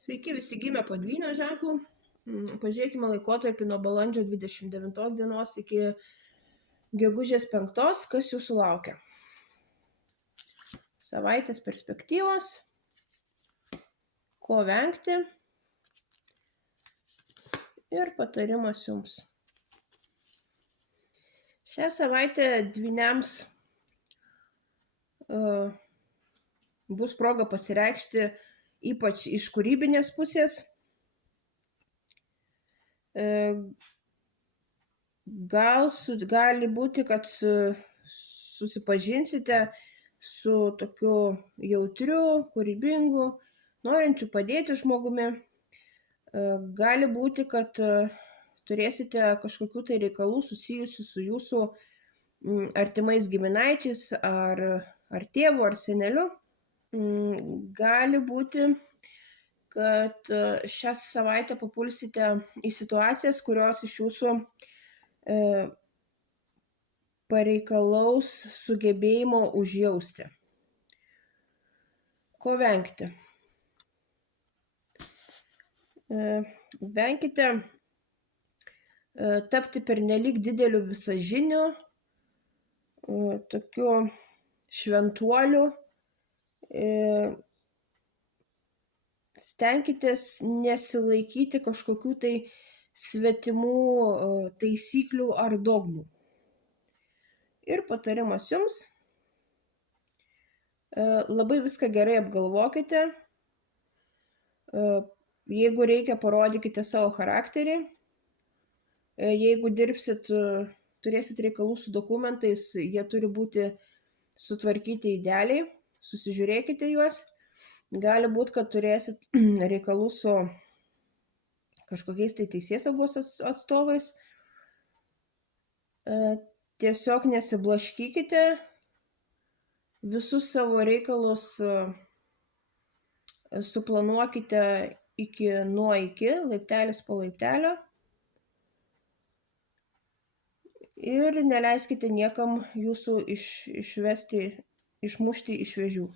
Sveiki visi gimę po dvynio ženklų. Pažiūrėkime laikotarpį nuo balandžio 29 dienos iki gegužės 5, kas jūsų laukia. Savaitės perspektyvos, ko vengti ir patarimas jums. Šią savaitę dvyniams bus proga pasireikšti ypač iš kūrybinės pusės. Gali būti, kad susipažinsite su tokiu jautriu, kūrybingu, norinčiu padėti žmogumi. Gali būti, kad turėsite kažkokių tai reikalų susijusių su jūsų artimais giminaičiais ar tėvu, ar seneliu. Gali būti, kad šią savaitę papulsite į situacijas, kurios iš jūsų pareikalaus sugebėjimo užjausti. Ko vengti? Venkite tapti pernelyg dideliu visažiniu, tokiu šventuoliu. Stenkitės nesilaikyti kažkokių tai svetimų taisyklių ar dogmų. Ir patarimas jums: labai viską gerai apgalvokite. Jeigu reikia, parodykite savo charakterį. Jeigu turėsit reikalų su dokumentais, jie turi būti sutvarkyti idealiai, susižiūrėkite juos. Gali būti, kad turėsit reikalų su kažkokiais tai teisėsaugos atstovais. Tiesiog nesiblaškykite, visus savo reikalus suplanuokite nuo iki, laiptelis po laiptelio, ir neleiskite niekam jūsų išmušti iš vėžių.